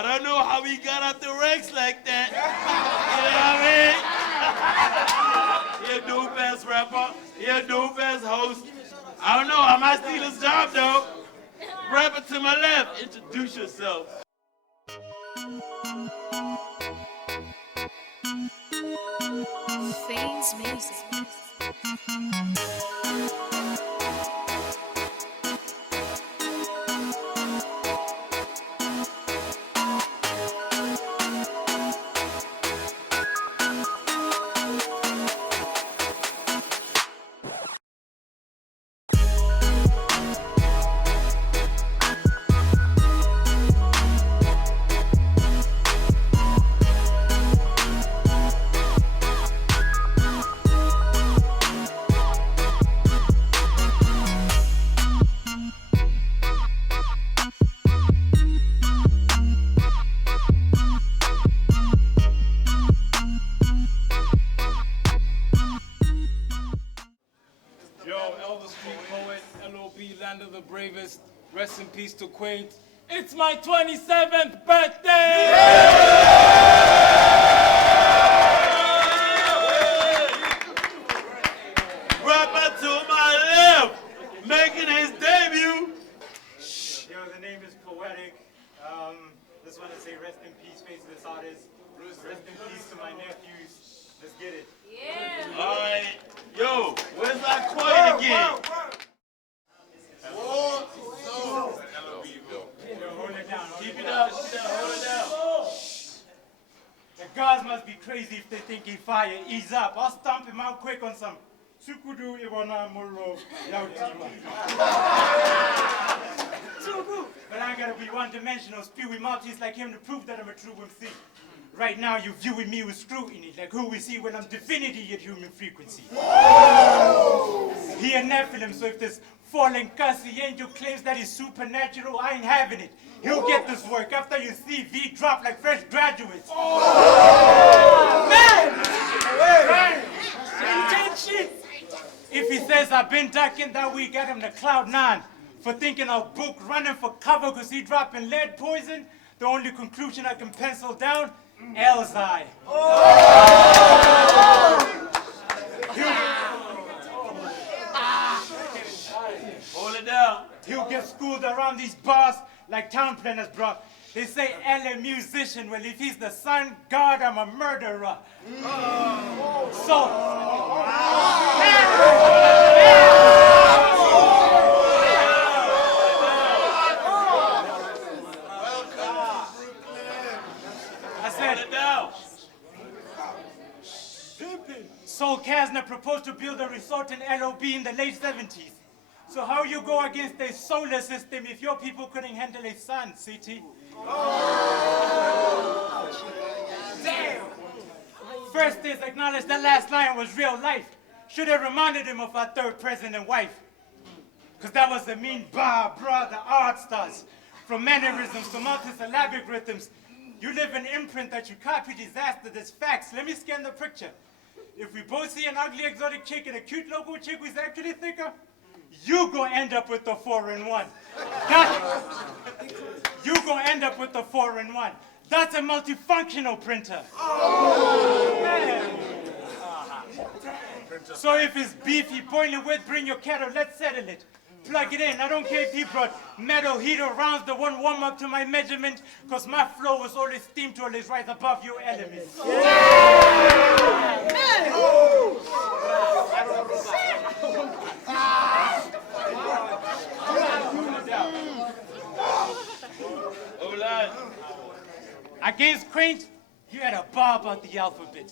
I don't know how he got up the ranks like that. You know what I mean? He a dope-ass rapper. He a dope-ass host. I don't know. I might steal his job, though. Rapper to my left. Introduce yourself. Fane's music. Land of the bravest. Rest in peace to Quaint. It's my 27th birthday! Rapper to my left, making his debut. Yo, the name is Poetic. Just want to say rest in peace, faceless artists. Rest in peace to my nephews. Let's get it. Yeah. All right. Yo, where's that Quaint again? Keep it up, hold it down. The guards must be crazy if they think he fire. Ease up. I'll stomp him out quick on some Sukudu Iwana Muro Yautima. But I gotta be one-dimensional, spewing mouthpiece like him to prove that I'm a true MC. Right now, you're viewing me with scrutiny, like who we see when I'm divinity at human frequency. He a Nephilim, so if this fallen cussy angel claims that he's supernatural, I ain't having it. He'll get this work after you see V drop like fresh graduates. Man! If he says I've been ducking, that we got him to cloud 9 for thinking I'll book running for cover because he dropping lead poison. The only conclusion I can pencil down, Elzai. Hold it down. He'll get schooled around these bars like town planners, bro. They say L a musician. Well, if he's the sun god, I'm a murderer. Sol Kasner proposed to build a resort in LOB in the late 70s. So how you go against a solar system if your people couldn't handle a sun, CT? Damn! First is acknowledge the last line was real life. Should have reminded him of our third president wife. Because that was the mean bar, the art stars. From mannerisms to multisyllabic rhythms. You live an imprint that you copy disaster, that's facts. Let me scan the picture. If we both see an ugly exotic chick and a cute local chick who's actually thicker, you gonna end up with the 4-in-1. You gonna end up with the 4-in-1. That's a multifunctional printer. So if it's beefy, boiling wet, bring your kettle, let's settle it. Plug it in. I don't care if he brought metal heater rounds that won't warm up to my measurement, because my flow is always steam to always rise above your elements. Against Quaint, you had a bar about the alphabet.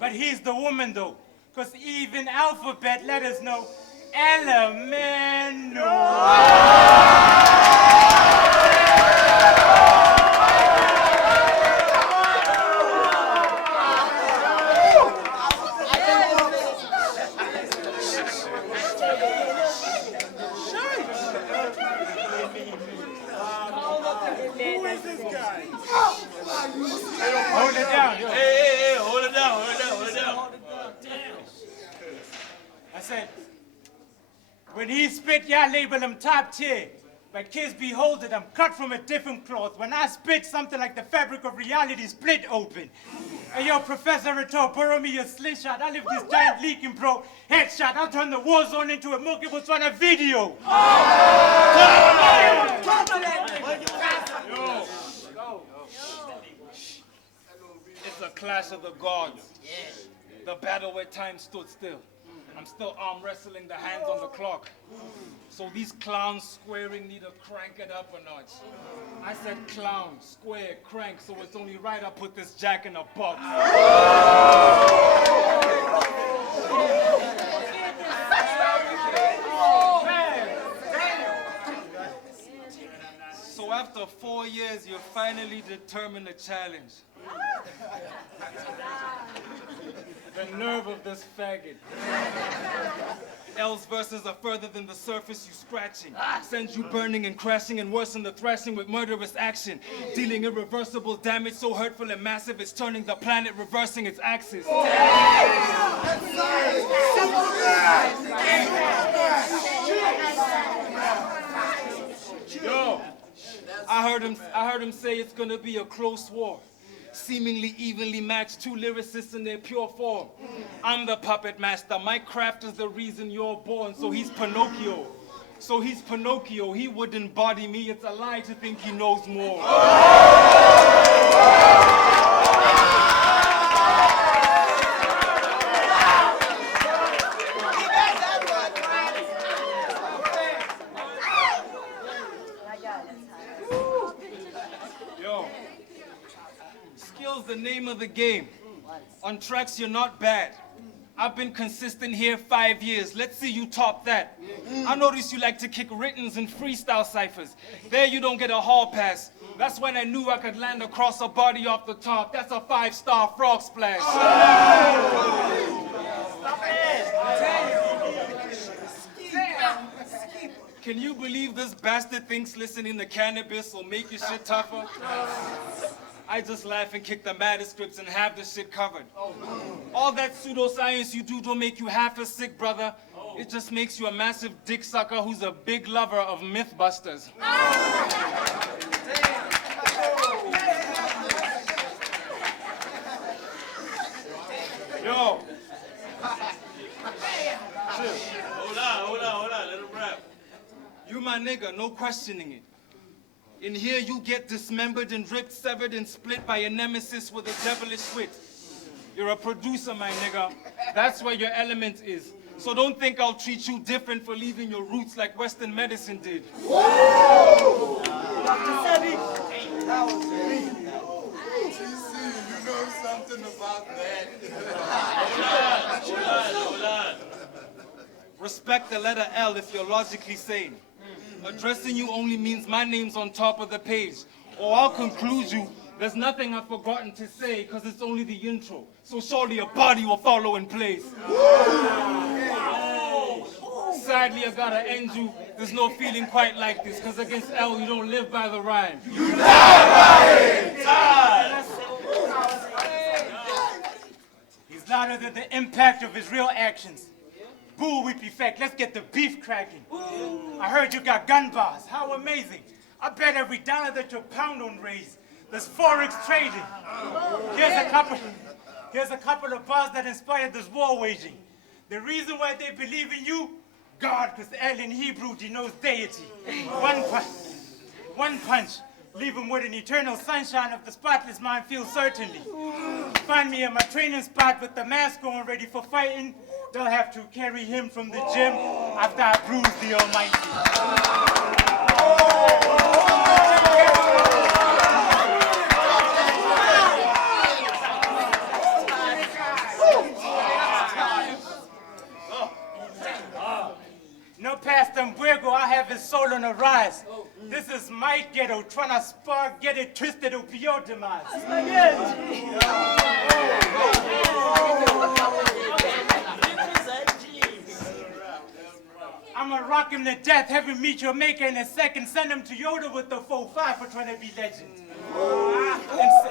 But he's the woman, though, because even alphabet let us know elemental. Hold it down. Hey, hold it down. I said, when he spit, y'all label him top tier. But kids behold it, I'm cut from a different cloth. When I spit, something like the fabric of reality split open. Hey, yo, Professor Retort, borrow me your slingshot. I live this giant leaking, bro. Headshot, I'll turn the Warzone into a Mookie Botswana video. It's a clash of the gods. The battle where time stood still. I'm still arm wrestling the hands on the clock. So these clowns squaring need to crank it up a notch. I said clown, square, crank, so it's only right I put this jack in a box. So after 4 years, you're finally determined to challenge. The nerve of this faggot. L's verses are further than the surface you scratching. Sends you burning and crashing and worse than the thrashing with murderous action. Dealing irreversible damage so hurtful and massive it's turning the planet, reversing its axis. Yo, I heard him say it's gonna be a close war. Seemingly evenly matched, two lyricists in their pure form. I'm the puppet master. My craft is the reason you're born. So he's Pinocchio. He wouldn't body me. It's a lie to think he knows more. Yo. Skill's the name of the game. On tracks, you're not bad. I've been consistent here 5 years. Let's see you top that. I notice you like to kick writtens and freestyle ciphers. There you don't get a hall pass. That's when I knew I could land across a body off the top. That's a 5-star frog splash. Can you believe this bastard thinks listening to cannabis will make your shit tougher? I just laugh and kick the maddest scripts and have this shit covered. All that pseudoscience you do don't make you half as sick, brother. It just makes you a massive dick sucker who's a big lover of Mythbusters. Yo. Hold on, let him rap. You my nigga, no questioning it. In here you get dismembered and ripped, severed and split by a nemesis with a devilish wit. You're a producer, my nigga. That's where your element is. So don't think I'll treat you different for leaving your roots like Western medicine did. Dr. Sebi. That was great. You know something about that. Hold on. Respect the letter L if you're logically sane. Addressing you only means my name's on top of the page. Or I'll conclude you, there's nothing I've forgotten to say, cause it's only the intro. So surely a body will follow in place. Sadly, I gotta end you. There's no feeling quite like this, cause against L, you don't live by the rhyme. You die by it! He's louder than the impact of his real actions. Bull whip effect, let's get the beef cracking. I heard you got gun bars, how amazing. I bet every dollar that you pound on raise. There's Forex trading. Here's a couple of bars that inspired this war waging. The reason why they believe in you, God, because L in Hebrew denotes deity. One punch, leave him with an eternal sunshine of the spotless mind feels certainly. Find me at my training spot with the mask on ready for fighting. They'll have to carry him from the gym after I bruise the Almighty. No past Umbrego, I have his soul on the rise. This is my ghetto, trying to spark, get it twisted, or your demise. I'ma rock him to death, have him meet your maker in a second, send him to Yoda with the 4-5 for trying to be legend.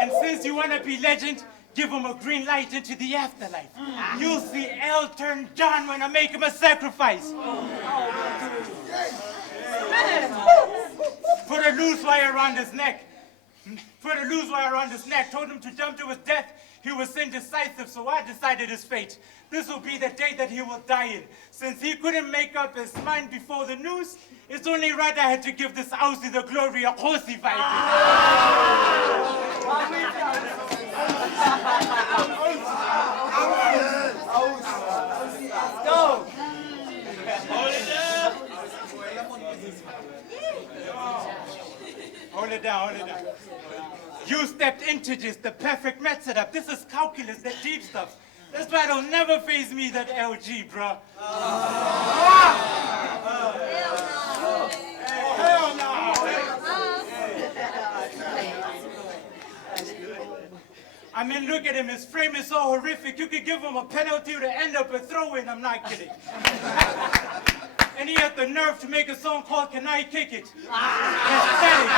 And since you wanna be legend, give him a green light into the afterlife. You'll see L turn John when I make him a sacrifice. Man. Put a noose wire around his neck. Put a noose wire around his neck. Told him to jump to his death. He was indecisive, so I decided his fate. This will be the day that he will die in. Since he couldn't make up his mind before the news, it's only right I had to give this Aussie the glory of Horsey Viking. Go! Hold it down. Hold it down, hold it down. You stepped integers, the perfect math setup. This is calculus, that deep stuff. This battle never phase me, that LG, bro. Hell no! I mean, look at him. His frame is so horrific. You could give him a penalty to end up a throw-in. I'm not kidding. And he had the nerve to make a song called Can I Kick It? Aesthetic.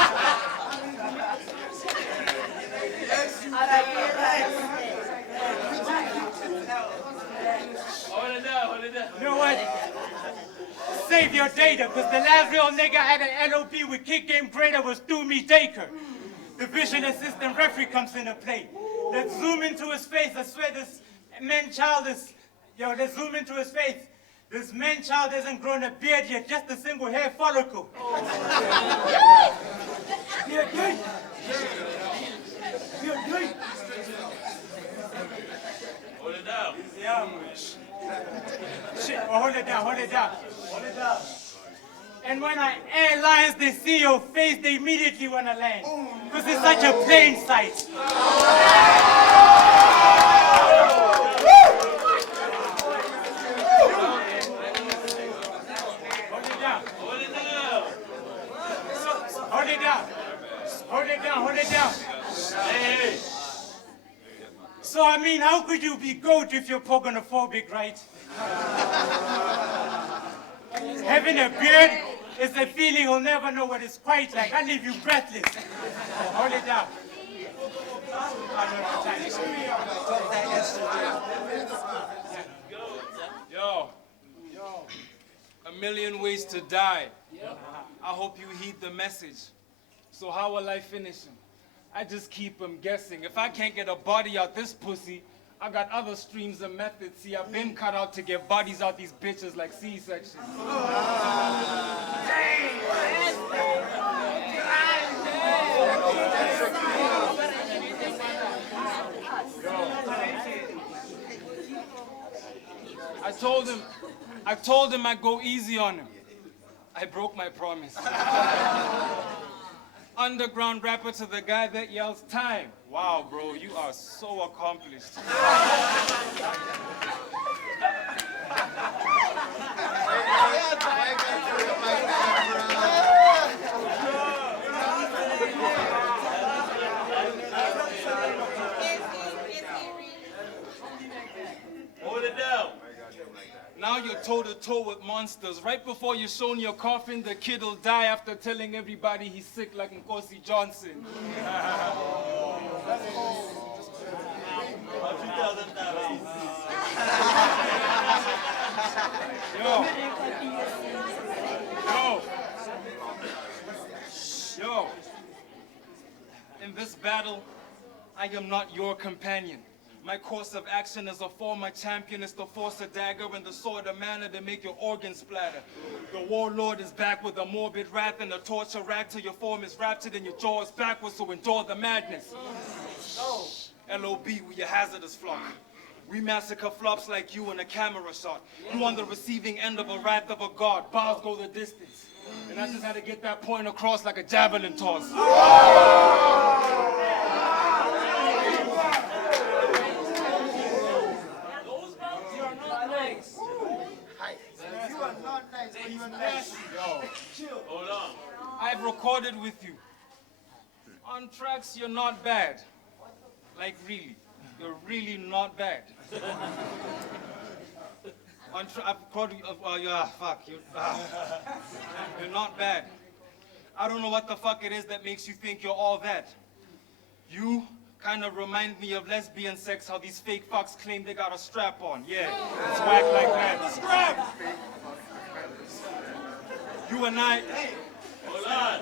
Hold it down, hold it down. You know what? Save your data, because the last real nigga had an LOP with kick game greater was Do Me Daker. The vision assistant referee comes into play. Let's zoom into his face. I swear this man-child is... Yo, let's zoom into his face. This man-child hasn't grown a beard yet, just a single hair follicle. You're good. You're good. Hold it down. Yeah, shit, hold it down, hold it down. Hold it down. And when I air lions, they see your face, they immediately want to land. Because it's such a plain sight. Hold it down. Hold it down. Hold it down. Hold it down, hold it down. Hey. So, I mean, how could you be goat if you're pogonophobic, right? Having a beard is a feeling you'll never know what it's quite like. I leave you breathless. Hold it down. Yo, a million ways to die. I hope you heed the message. So how will I finish him? I just keep him guessing. If I can't get a body out this pussy, I got other streams of methods. See, I've been cut out to get bodies out these bitches like C-sections. I told him I'd go easy on him. I broke my promise. Underground rapper to the guy that yells time. Wow, bro, you are so accomplished. Hold it down. Now you're toe-to-toe with monsters. Right before you're shown your coffin, the kid will die after telling everybody he's sick like Nkosi Johnson. 2,000. Yo. In this battle, I am not your companion. My course of action as a former champion is to force a dagger and the sword of manner to make your organs splatter. The warlord is back with a morbid wrath and a torture rack till your form is raptured and your jaw is backwards, so endure the madness. LOB, we your hazardous flock. We massacre flops like you in a camera shot. You on the receiving end of a wrath of a god. Bows go the distance. And I just had to get that point across like a javelin toss. Hold on. I've recorded with you. On tracks, you're not bad. Like really, you're really not bad. I've recorded, you're not bad. I don't know what the fuck it is that makes you think you're all that. You kind of remind me of lesbian sex, how these fake fucks claim they got a strap on. Yeah, it's whack like that. Strap! You and I... Hold on.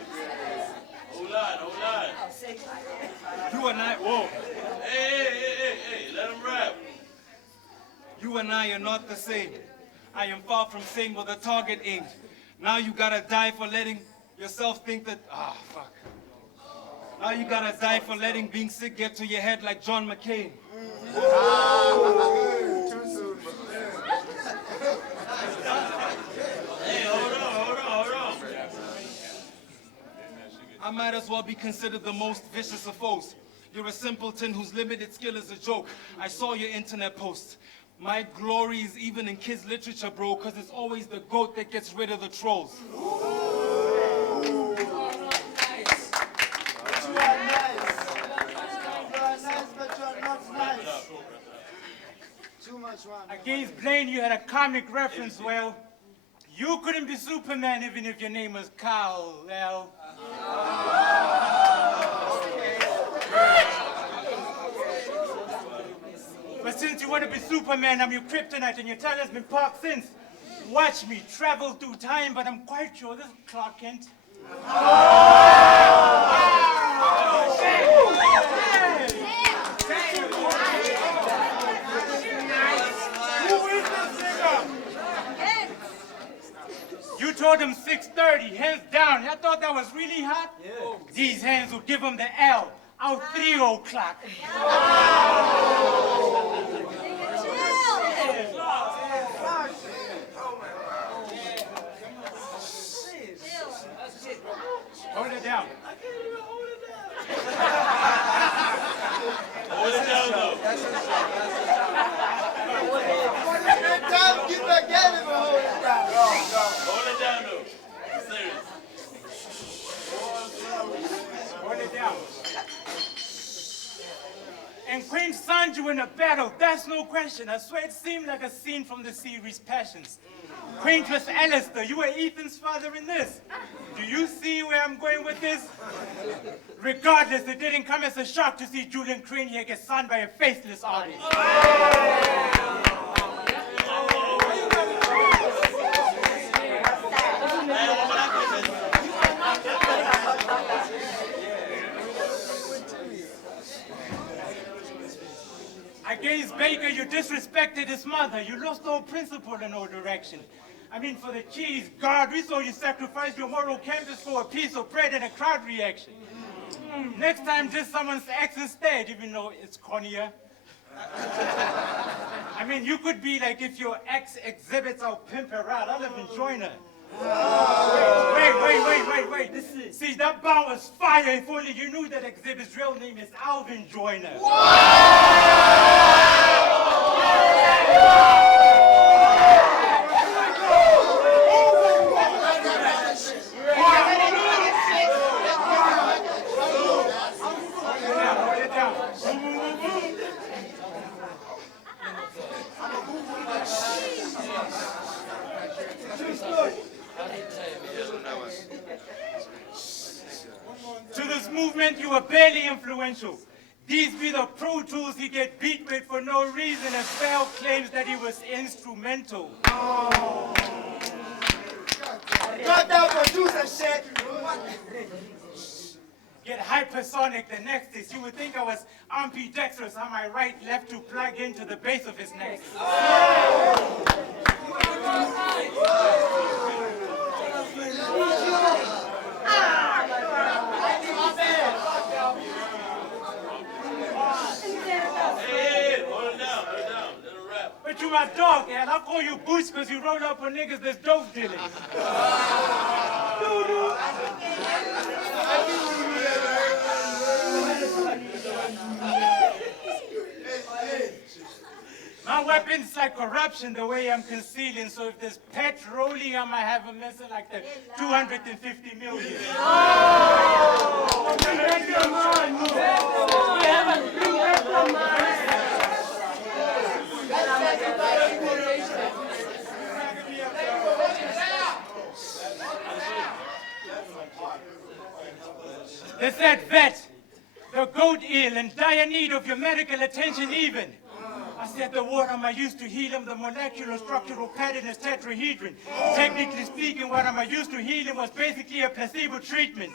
Hold on, hold on. You and I, whoa. Hey, let him rap. You and I are not the same. I am far from sane with a target aimed. Now you gotta die for letting yourself think that, fuck. Now you gotta die for letting being sick get to your head like John McCain. Too soon. Hey, hold on. I might as well be considered the most vicious of foes. You're a simpleton whose limited skill is a joke. I saw your internet post. My glory is even in kids' literature, bro, because it's always the goat that gets rid of the trolls. You are nice. You are nice, but you are not nice. Too much one. Against Blaine, you had a comic reference. Well, you couldn't be Superman even if your name was Kal-El. But since you want to be Superman, I'm your kryptonite, and your time has been parked since. Watch me travel through time, but I'm quite sure this is Clark Kent. You told him 6:30, hands down. I thought that was really hot. Yeah. These hands will give him the L. Out 3 o'clock. Hold it down. Hold it down, though. Keep that game and hold it down. Hold it down, though. Serious. Hold it down. And Quaint signed you in a battle, that's no question. I swear it seemed like a scene from the series Passions. Quaint was Alistair, you were Ethan's father in this. Do you see where I'm going with this? Regardless, it didn't come as a shock to see Julian Crane here get signed by a faceless artist. Against Baker, you disrespected his mother. You lost all principle and no direction. I mean, for the cheese, God, we saw you sacrifice your moral canvas for a piece of bread and a crowd reaction. Next time, just someone's ex instead, even though it's cornier. I mean, you could be like if your ex exhibits our pimp her out. I'll even join her. Wait. See, that bar was fire. If only you knew that exhibit's real name is Alvin Joyner. To this movement, you were barely influential. These be the Pro Tools he get beat with for no reason, and Fell claims that he was instrumental. Got that producer shit. Get hypersonic the next is. You would think I was ambidextrous on my right, left to plug into the base of his neck. Hey, hold it down. Let him rap. But you my dog, and I'll call you Boots because you roll up on niggas that's dope dealing. My weapon's like corruption the way I'm concealing, so if there's petroleum, I might have a missing like the 250 million. They said vet, the goat ill, and dire need of your medical attention even. I said the word I'm used to helium, the molecular structural pattern is tetrahedron. Technically speaking, what I'm used to helium was basically a placebo treatment.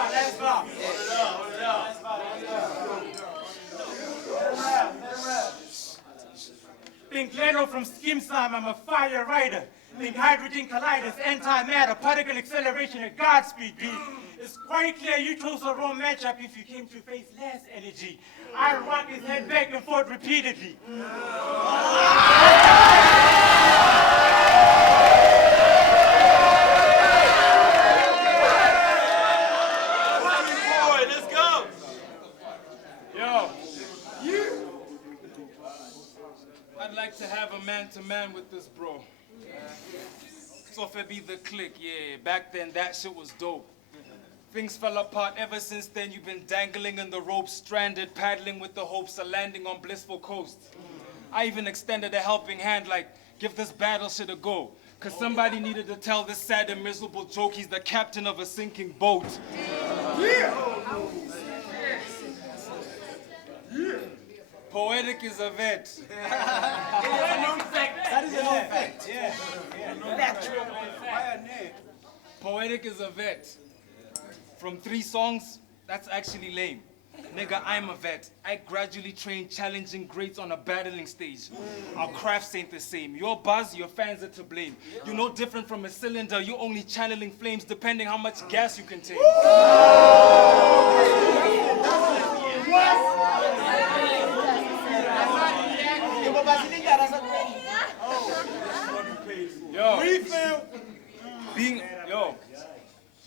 Last bar. Think Leno from Skim Slime, I'm a fire writer. Think hydrogen colliders, antimatter, particle acceleration at Godspeed, B. It's quite clear you chose a wrong matchup if you came to face less energy. I rock his head back and forth repeatedly. I'd like to have a man-to-man with this bro. So if it be the click, yeah, back then that shit was dope. Things fell apart ever since then. You've been dangling in the rope, stranded, paddling with the hopes of landing on blissful coasts. I even extended a helping hand like, give this battle shit a go. Cause somebody needed to tell this sad and miserable joke. He's the captain of a sinking boat. Yeah. Poetic is a vet. That is a known fact. Yeah. Poetic is a vet. From 3 songs, that's actually lame. Nigga, I'm a vet. I gradually train challenging greats on a battling stage. Our crafts ain't the same. Your buzz, your fans are to blame. You're no different from a cylinder. You're only channeling flames depending how much gas you contain.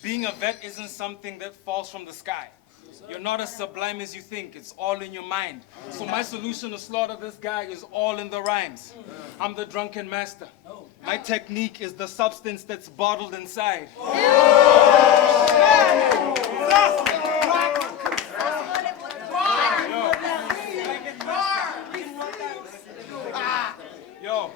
Being a vet isn't something that falls from the sky. You're not as sublime as you think. It's all in your mind. So my solution to slaughter this guy is all in the rhymes. I'm the drunken master. My technique is the substance that's bottled inside. Yo,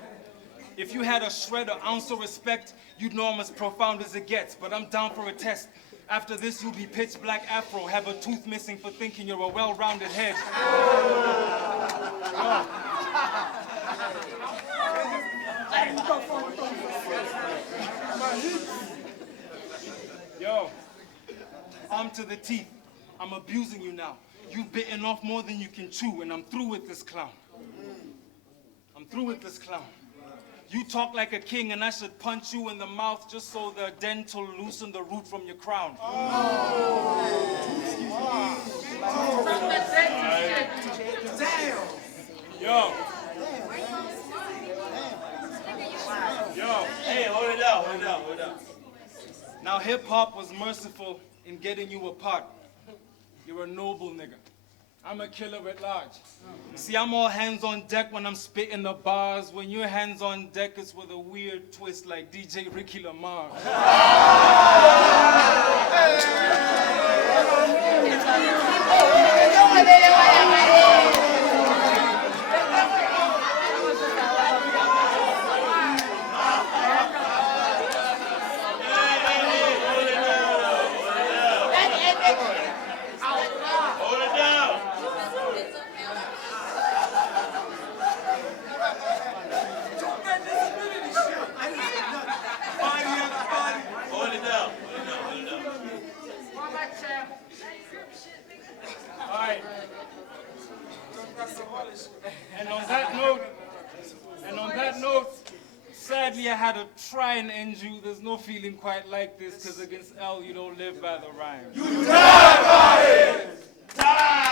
if you had a shred or ounce of respect, you'd know I'm as profound as it gets, but I'm down for a test. After this, you'll be pitch black afro, have a tooth missing for thinking you're a well-rounded head. Yo, arm to the teeth. I'm abusing you now. You've bitten off more than you can chew, and I'm through with this clown. I'm through with this clown. You talk like a king, and I should punch you in the mouth just so the dental loosen the root from your crown. Damn. Yo. Hey, hold it up. Now hip-hop was merciful in getting you apart. You're a noble nigga. I'm a killer at large. See, I'm all hands on deck when I'm spitting the bars. When you're hands on deck, it's with a weird twist like DJ Ricky Lamar. And on that note, sadly I had to try and end you. There's no feeling quite like this, because against L you don't live by the rhyme. You die by it! Die!